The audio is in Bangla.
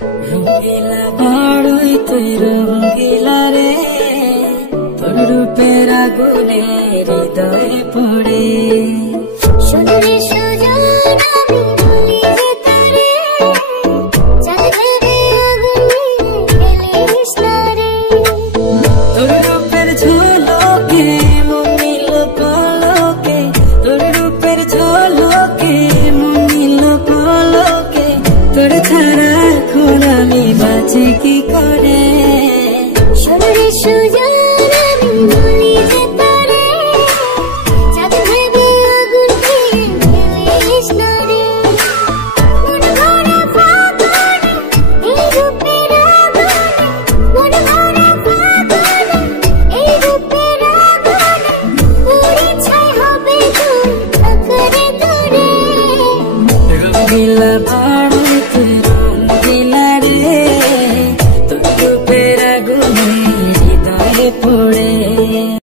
রঙিলা বড়ই তুই রঙিলা রে, তোর রূপের আগুনে হৃদয়ে পড়ে। সোনারে সুজন আমি বলি যে তোরে, চাঁদ দেবে আগুনে ফেলিস না রে। তোর রূপের ঝলকে মন নিল পলকে, তোর রূপের ঝলকে মন নিল পলকে, তোর ছাড়া এখন আমি বাঁচি কি করে। সোনারে সুজন আমি বলি যে তোরে, চাঁদ দেবে আগুনে ফেলিস না রে। মন ভরা ফাগুনে এই রূপের আগুনে, মন ভরা ফাগুনে এই রূপের আগুনে, পুড়ে ছাই হবে তুই আকারে তোরে। রঙিলা বড়ই তুই রঙিলা রে, তোর রূপের আগুনে হৃদয়ে পড়ে।